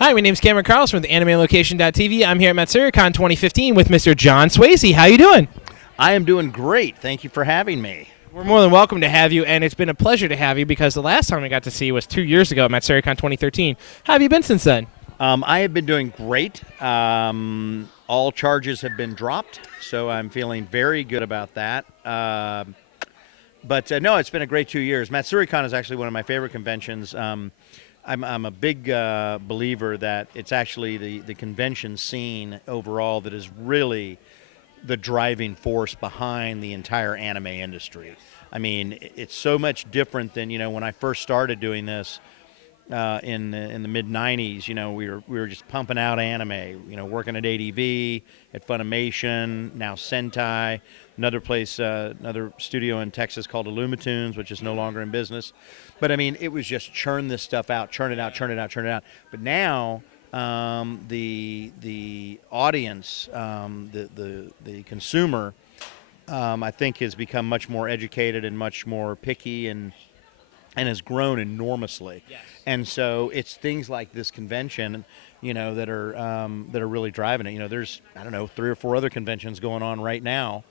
Hi, my name's Cameron Carlson with AnimeLocation.tv. I'm here at Matsuricon 2015 with Mr. John Swayze. How you doing? I am doing great. Thank you for having me. We're more than welcome to have you, and it's been a pleasure to have you because the last time we got to see you was 2 years ago at Matsuricon 2013. How have you been since then? I have been doing great. All charges have been dropped, so I'm feeling very good about that. But no, it's been a great 2 years. Matsuricon is actually one of my favorite conventions. I'm a big believer that it's actually the convention scene overall that is really the driving force behind the entire anime industry. I mean, it's so much different than when I first started doing this in the mid '90s. We were just pumping out anime. Working at ADV, at Funimation, now Sentai, another place, another studio in Texas called Illumitunes, which is no longer in business. But I mean, it was just churn this stuff out, churn it out, churn it out, churn it out. But now the audience, the consumer, I think has become much more educated and much more picky and has grown enormously. Yes. And so it's things like this convention, that are really driving it. There's I don't know 3 or 4 other conventions going on right now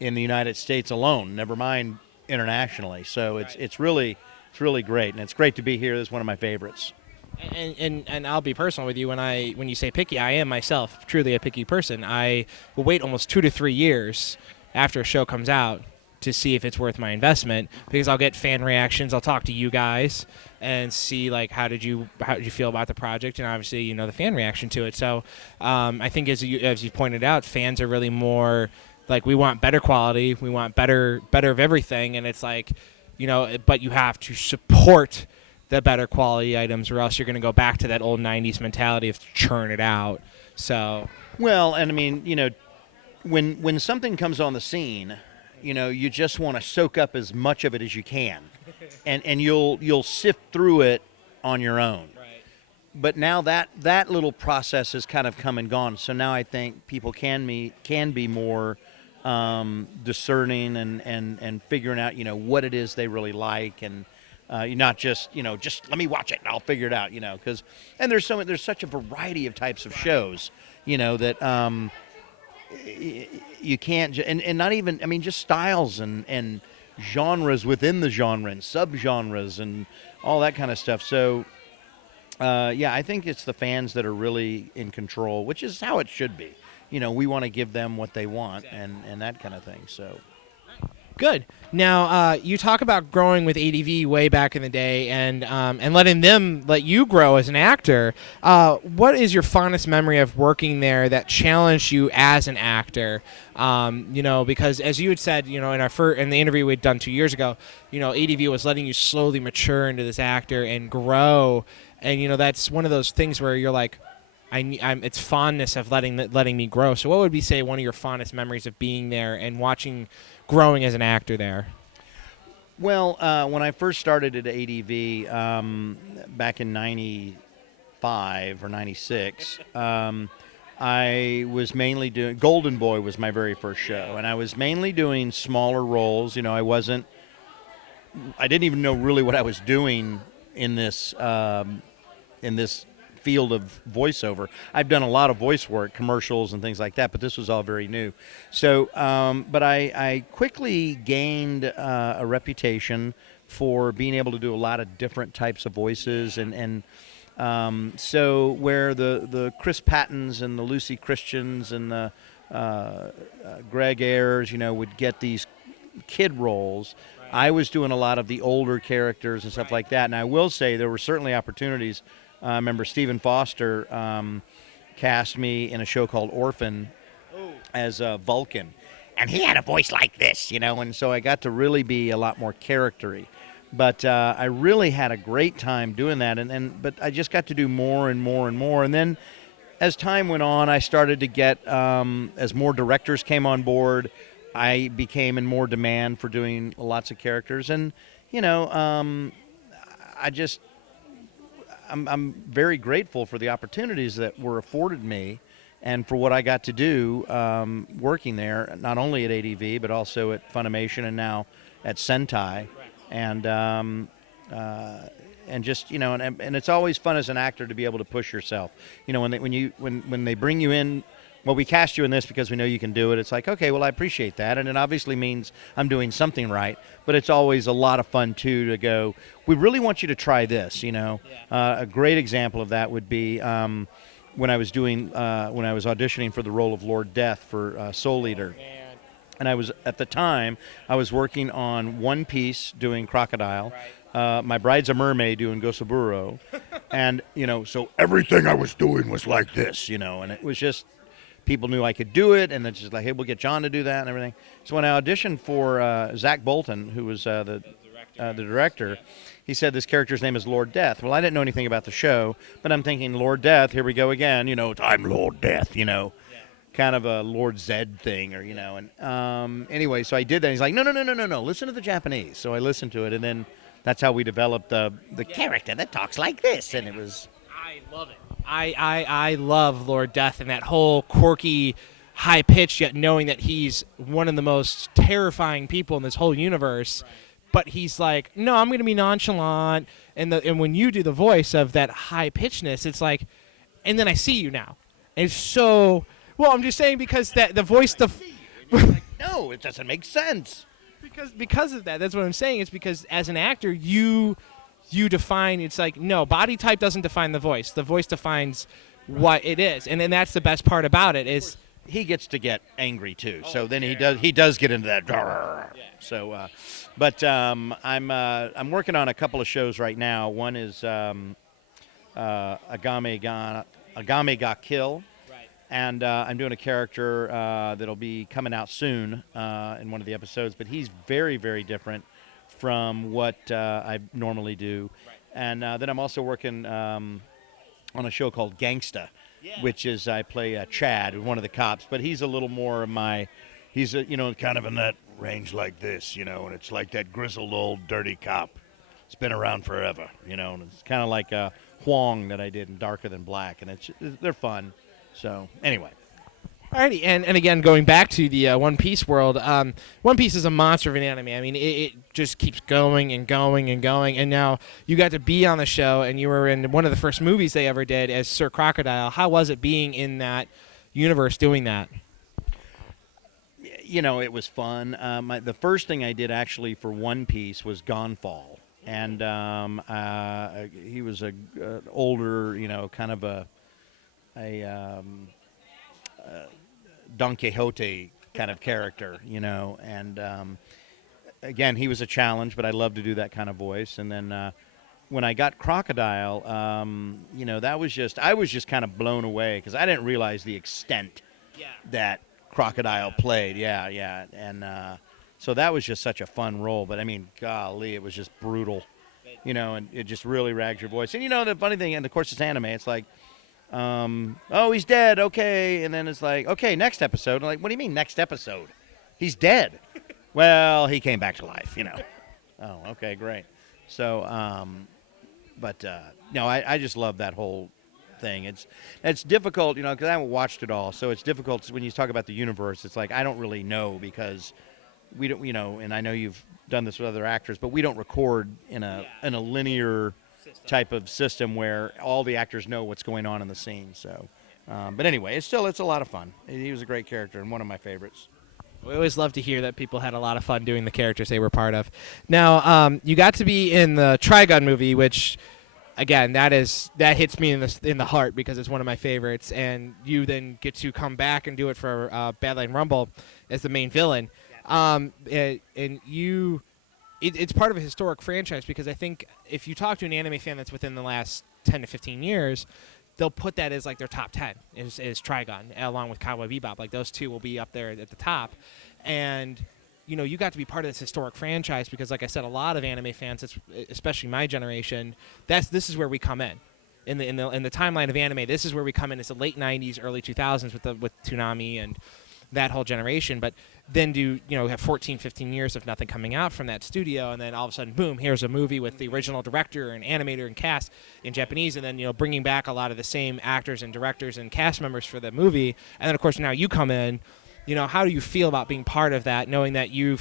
in the United States alone. Never mind internationally. So it's really great, and it's great to be here. This is one of my favorites. And I'll be personal with you when you say picky. I am myself truly a picky person. I will wait almost 2 to 3 years after a show comes out to see if it's worth my investment because I'll get fan reactions. I'll talk to you guys and see like how did you feel about the project, and obviously the fan reaction to it. So I think as you pointed out, fans are really more like we want better quality, we want better of everything, and it's like but you have to support the better quality items, or else you're going to go back to that old '90s mentality of churn it out. So Well, and I mean, when something comes on the scene, you just want to soak up as much of it as you can, and you'll sift through it on your own. right. But now that little process has kind of come and gone. So now I think people can be more discerning and figuring out what it is they really like, and you're not just let me watch it and I'll figure it out, because and there's such a variety of types of shows that you can't and not even, I mean, just styles and genres within the genre and subgenres and all that kind of stuff. So yeah, I think it's the fans that are really in control, which is how it should be. We want to give them what they want and that kind of thing. So Good. Now, you talk about growing with ADV way back in the day, and letting them let you grow as an actor. What is your fondest memory of working there that challenged you as an actor? Because as you had said, in the interview we'd done 2 years ago, ADV was letting you slowly mature into this actor and grow, and that's one of those things where you're like, it's fondness of letting me grow. So what would be, say, one of your fondest memories of being there and growing as an actor there? Well, when I first started at ADV back in '95 or '96, I was mainly doing Golden Boy was my very first show, and I was mainly doing smaller roles. I didn't even know really what I was doing in this field of voiceover. I've done a lot of voice work, commercials and things like that, but this was all very new. So, but I quickly gained a reputation for being able to do a lot of different types of voices, and so where the Chris Pattons and the Lucy Christians and the Greg Ayers, would get these kid roles. I was doing a lot of the older characters and stuff like that, and I will say there were certainly opportunities. I remember Stephen Foster cast me in a show called Orphan as Vulcan, and he had a voice like this, and so I got to really be a lot more charactery. But I really had a great time doing that, but I just got to do more and more and more, and then as time went on, I started to get, as more directors came on board, I became in more demand for doing lots of characters, and I'm very grateful for the opportunities that were afforded me and for what I got to do working there, not only at ADV, but also at Funimation and now at Sentai. And and just and it's always fun as an actor to be able to push yourself. When they bring you in. Well, we cast you in this because we know you can do it. It's like, okay, well, I appreciate that. And it obviously means I'm doing something right. But it's always a lot of fun, too, to go, we really want you to try this, A great example of that would be when I was auditioning for the role of Lord Death for Soul Eater. And at the time, I was working on One Piece doing Crocodile. My Bride's a Mermaid doing Gosaburo. And, so everything I was doing was like this, and it was just... People knew I could do it, and it's just like, hey, we'll get John to do that and everything. So when I auditioned for Zach Bolton, who was the director, he said this character's name is Lord Death. Well, I didn't know anything about the show, but I'm thinking, Lord Death, here we go again. I'm Lord Death, kind of a Lord Zed thing, or, And anyway, so I did that. He's like, no, listen to the Japanese. So I listened to it, and then that's how we developed the character that talks like this, and it was... I love it. I love Lord Death and that whole quirky, high pitch, yet knowing that he's one of the most terrifying people in this whole universe. Right. But he's like, no, I'm going to be nonchalant. And when you do the voice of that high pitchedness, it's like, and then I see you now. And it's so well. I'm just saying because the voice like, no, it doesn't make sense. Because of that. That's what I'm saying. It's because as an actor, you define, it's like, no, body type doesn't define the voice. The voice defines what it is. And then that's the best part about it is he gets to get angry too. So then he does get into that. So, but I'm working on a couple of shows right now. One is Agame ga Kill. And I'm doing a character that'll be coming out soon in one of the episodes. But he's very, very different from what I normally do. Right. And then I'm also working on a show called Gangsta, which is I play Chad, one of the cops, but he's a little more of he's kind of in that range like this, and it's like that grizzled old dirty cop. It's been around forever, and it's kind of like Huang that I did in Darker Than Black, and they're fun. So anyway. Alrighty, and again, going back to the One Piece world, One Piece is a monster of an anime. I mean, it just keeps going and going and going, and now you got to be on the show, and you were in one of the first movies they ever did as Sir Crocodile. How was it being in that universe doing that? It was fun. The first thing I did actually for One Piece was Gonfall, and he was a older, kind of a Don Quixote kind of character, and again, he was a challenge, but I love to do that kind of voice. And then when I got Crocodile, I was just kind of blown away because I didn't realize the extent that Crocodile played. Yeah. And so that was just such a fun role. But I mean, golly, it was just brutal, and it just really rags your voice. And the funny thing, and of course it's anime, it's like, oh, he's dead, okay. And then it's like, okay, next episode. I'm like, what do you mean next episode? He's dead. Well, he came back to life, Oh, okay, great. So, no, I just love that whole thing. It's difficult, because I haven't watched it all. So it's difficult when you talk about the universe. It's like I don't really know because we don't, and I know you've done this with other actors, but we don't record in a linear type of system where all the actors know what's going on in the scene. So, but anyway, it's a lot of fun. He was a great character and one of my favorites. We always love to hear that people had a lot of fun doing the characters they were part of. Now, you got to be in the Trigun movie, which, again, that hits me in the heart because it's one of my favorites. And you then get to come back and do it for Badland Rumble as the main villain. It's part of a historic franchise because I think if you talk to an anime fan that's within the last 10 to 15 years, they'll put that as like their top 10 is Trigun along with Cowboy Bebop. Like those two will be up there at the top. And, you got to be part of this historic franchise because, like I said, a lot of anime fans, especially my generation, this is where we come in. In the timeline of anime, this is where we come in. It's the late 90s, early 2000s with Toonami and that whole generation. But then have 14, 15 years of nothing coming out from that studio, and then all of a sudden, boom, here's a movie with the original director and animator and cast in Japanese, and then, bringing back a lot of the same actors and directors and cast members for the movie. And then, of course, now you come in. How do you feel about being part of that, knowing that you're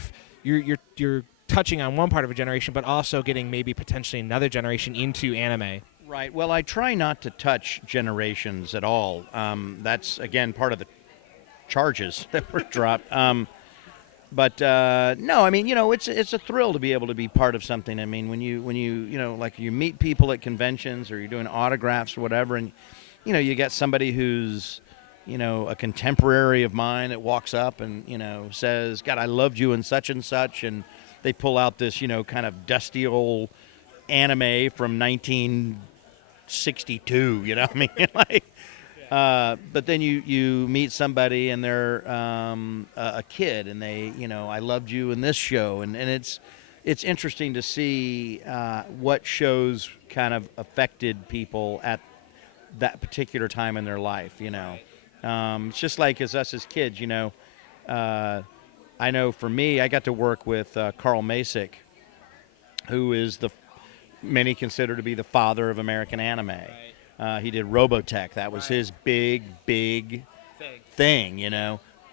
touching on one part of a generation, but also getting maybe potentially another generation into anime. Right. Well, I try not to touch generations at all. That's again part of the charges that were dropped. But no, I mean, it's a thrill to be able to be part of something. I mean, when you like you meet people at conventions or you're doing autographs or whatever, and you get somebody who's a contemporary of mine that walks up and says, "God, I loved you in such and such," and they pull out this kind of dusty old anime from 1962. I mean, like. But then you meet somebody and they're a kid and they I loved you in this show, and it's interesting to see what shows kind of affected people at that particular time in their life. It's just like us as kids. I know for me, I got to work with Carl Masick, who is many consider to be the father of American anime. He did Robotech. That was his big thing.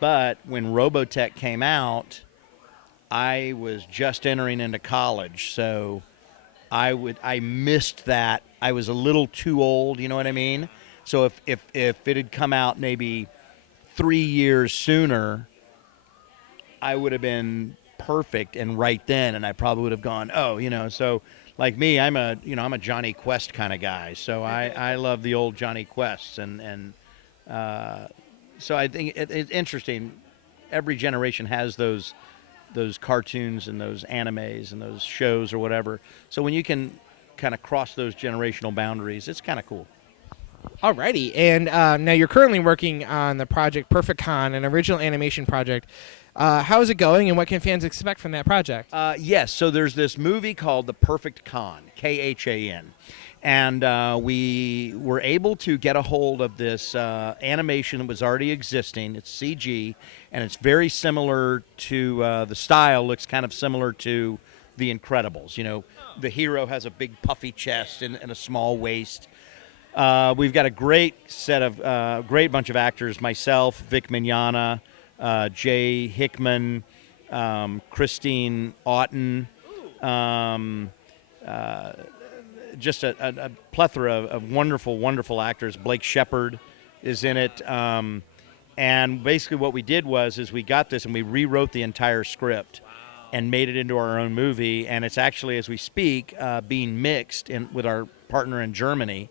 But when Robotech came out, I was just entering into college, so I missed that. I was a little too old, you know what I mean? So if it had come out maybe 3 years sooner, I would have been perfect and right then, and I probably would have gone, so. Like me, I'm a Johnny Quest kind of guy, so I love the old Johnny Quests, and so I think it's interesting. Every generation has those cartoons and those animes and those shows or whatever. So when you can kind of cross those generational boundaries, it's kind of cool. Alrighty, and now you're currently working on the project Perfect Con, an original animation project. How is it going, and what can fans expect from that project? Yes, so there's this movie called The Perfect Con, Khan, and we were able to get a hold of this animation that was already existing. It's CG, and it's very similar to the style. Looks kind of similar to The Incredibles. The hero has a big puffy chest and a small waist. We've got a great set of great bunch of actors. Myself, Vic Mignogna, Jay Hickman, Christine Otten, just a plethora of wonderful actors. Blake Shepard is in it, and basically what we did is we got this and we rewrote the entire script and made it into our own movie, and it's actually, as we speak, being mixed with our partner in Germany.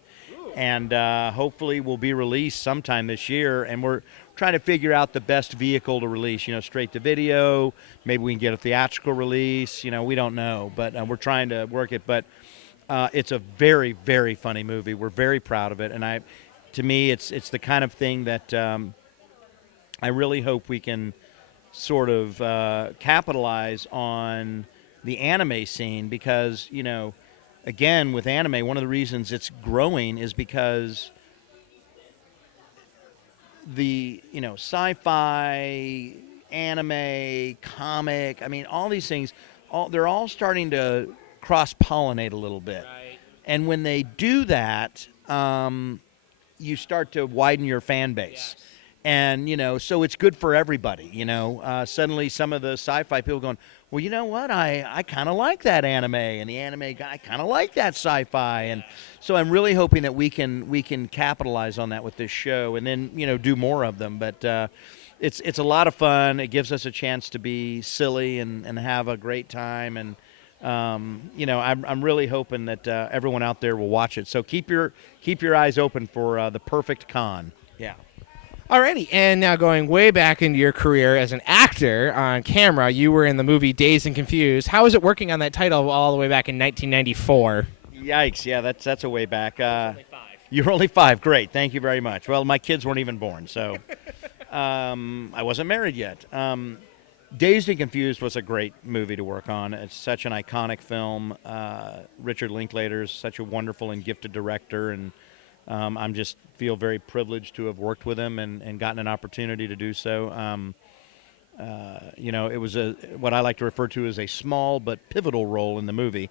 And hopefully will be released sometime this year. And we're trying to figure out the best vehicle to release, straight to video. Maybe we can get a theatrical release. We don't know. But we're trying to work it. But it's a very, very funny movie. We're very proud of it. And to me, it's the kind of thing that I really hope we can sort of capitalize on the anime scene because, again, with anime, one of the reasons it's growing is because the, sci-fi, anime, comic, I mean, all these things, they're all starting to cross-pollinate a little bit. Right. And when they do that, you start to widen your fan base. Yes. And, so it's good for everybody, Suddenly some of the sci-fi people going, well, you know what? I kind of like that anime, and the anime guy kind of like that sci-fi, and so I'm really hoping that we can capitalize on that with this show, and then do more of them. But it's a lot of fun. It gives us a chance to be silly and have a great time, and I'm really hoping that everyone out there will watch it. So keep your eyes open for The Perfect Con. Yeah. Alrighty, and now going way back into your career as an actor on camera, you were in the movie Dazed and Confused. How was it working on that title all the way back in 1994? Yikes, yeah, that's a way back. You're only 5, great, thank you very much. Well, my kids weren't even born, so I wasn't married yet. Dazed and Confused was a great movie to work on. It's such an iconic film. Richard Linklater's such a wonderful and gifted director, and I'm just feel very privileged to have worked with him and gotten an opportunity to do so. It was what I like to refer to as a small but pivotal role in the movie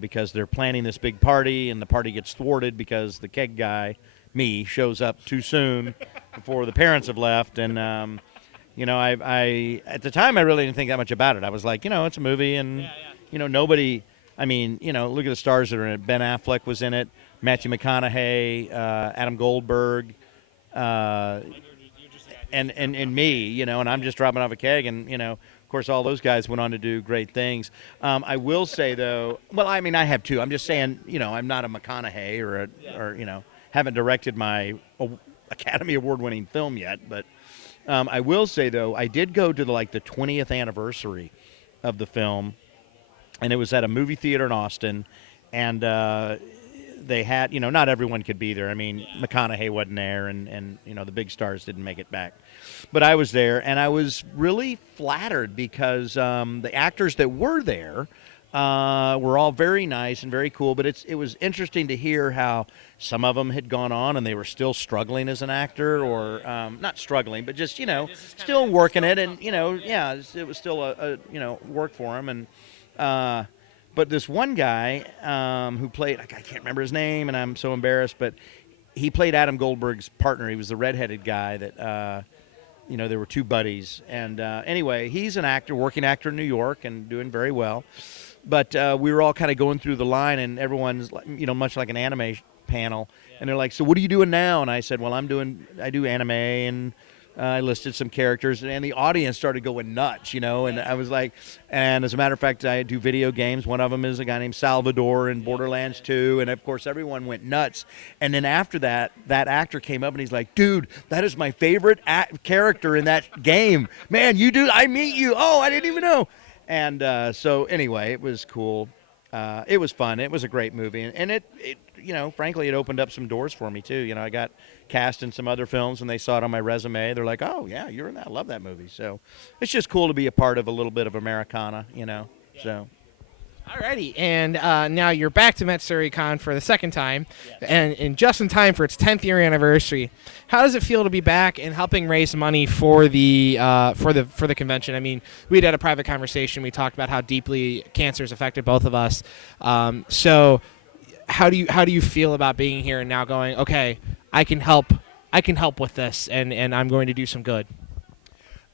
because they're planning this big party and the party gets thwarted because the keg guy, me, shows up too soon before the parents have left. And You know, I at the time I really didn't think that much about it. I was like, it's a movie, and nobody. I mean, look at the stars that are in it. Ben Affleck was in it. Matthew McConaughey, Adam Goldberg, uh, and me. And I'm just dropping off a keg, and of course, all those guys went on to do great things. I will say though, well, I mean, I have too. I'm just saying, I'm not a McConaughey or haven't directed my Academy Award-winning film yet, but. I will say though, I did go to the 20th anniversary of the film, and it was at a movie theater in Austin, and they had, not everyone could be there. I mean, McConaughey wasn't there, and the big stars didn't make it back, but I was there, and I was really flattered because the actors that were there. Were all very nice and very cool, but it was interesting to hear how some of them had gone on and they were still struggling as an actor, or not struggling, but just still working it, and it was still a work for them. And but this one guy who played, I can't remember his name, and I'm so embarrassed, but he played Adam Goldberg's partner. He was the redheaded guy that. There were two buddies, and anyway, he's an actor, working actor in New York, and doing very well. But we were all kind of going through the line, and everyone's, much like an anime panel, and they're like, "So what are you doing now?" And I said, "Well, I do anime," and I listed some characters, and the audience started going nuts, and I was like, and as a matter of fact, I do video games. One of them is a guy named Salvador in Borderlands 2, and of course, everyone went nuts. And then after that actor came up and he's like, "Dude, that is my favorite character in that game. Man, I meet you. Oh, I didn't even know." And so anyway, it was cool. It was fun. It was a great movie, and it frankly, it opened up some doors for me too. I got cast in some other films, and they saw it on my resume. They're like, "Oh yeah, you're in that. I love that movie." So it's just cool to be a part of a little bit of Americana, So. Alrighty, and now you're back to MatsuriCon for the second time, and just in time for its 10th year anniversary. How does it feel to be back and helping raise money for the convention? I mean, we had a private conversation. We talked about how deeply cancer has affected both of us. So, how do you feel about being here and now going, okay, I can help with this, and I'm going to do some good?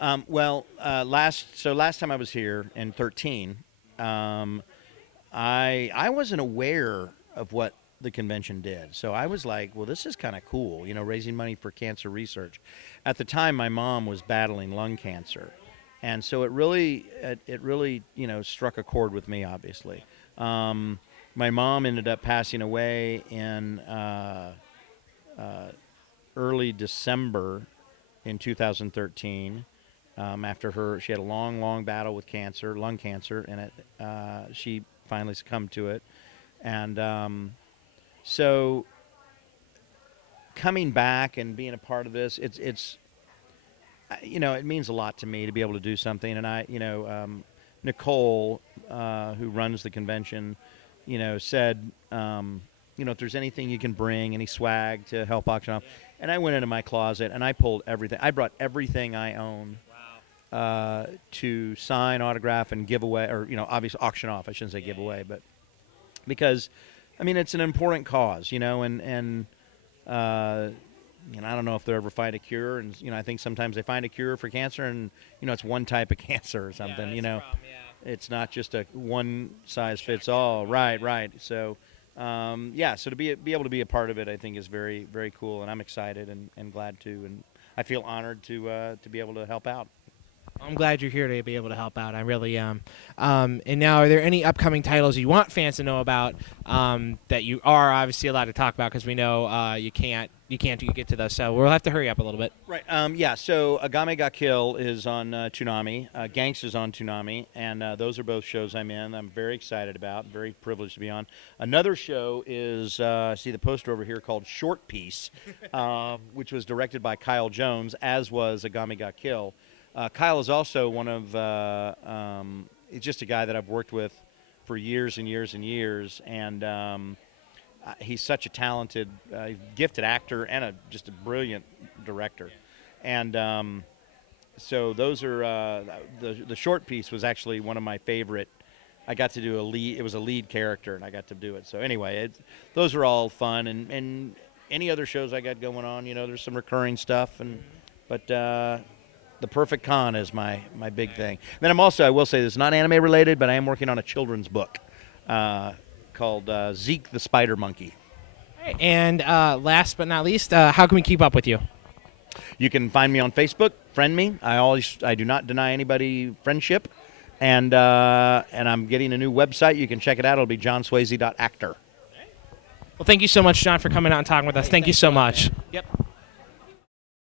Last time I was here in 2013. I wasn't aware of what the convention did. So I was like, well, this is kind of cool, raising money for cancer research. At the time, my mom was battling lung cancer. And so it really struck a chord with me, obviously. My mom ended up passing away in early December in 2013. After she had a long battle with cancer, lung cancer, and she finally succumbed to it. And so coming back and being a part of this, it's it means a lot to me to be able to do something. And Nicole, who runs the convention, said, if there's anything you can bring, any swag to help auction off. And I went into my closet and I pulled everything. I brought everything I own. To sign, autograph, and give away, or obviously auction off. I shouldn't say give away, but because, I mean, it's an important cause, and I don't know if they'll ever find a cure, and I think sometimes they find a cure for cancer, and it's one type of cancer or something, it's not just a one size fits all. Right. So, so to be able to be a part of it, I think is very, very cool, and I'm excited and glad to, and I feel honored to be able to help out. I'm glad you're here to be able to help out. I really am. And now, are there any upcoming titles you want fans to know about that you are obviously allowed to talk about, because we know you can't get to those, so we'll have to hurry up a little bit. Right. So Agame ga Kill is on Toonami. Gangsta's on Toonami, and those are both shows I'm in. I'm very excited about, very privileged to be on. Another show is, see the poster over here, called Short Piece, which was directed by Kyle Jones, as was Agame ga Kill. Kyle is also one of, he's just a guy that I've worked with for years and years and years, and he's such a talented, gifted actor and just a brilliant director. And so those are, the Short Piece was actually one of my favorite. I got to do it was a lead character, and I got to do it. So anyway, those are all fun, and any other shows I got going on, there's some recurring stuff, but The Perfect Con is my big thing. Then I will say this is not anime related, but I am working on a children's book called Zeke the Spider Monkey. And last but not least, how can we keep up with you? You can find me on Facebook, friend me. I do not deny anybody friendship, and I'm getting a new website. You can check it out. It'll be johnswayze.actor. Well, thank you so much, John, for coming out and talking with us. Thank you so much. Yep.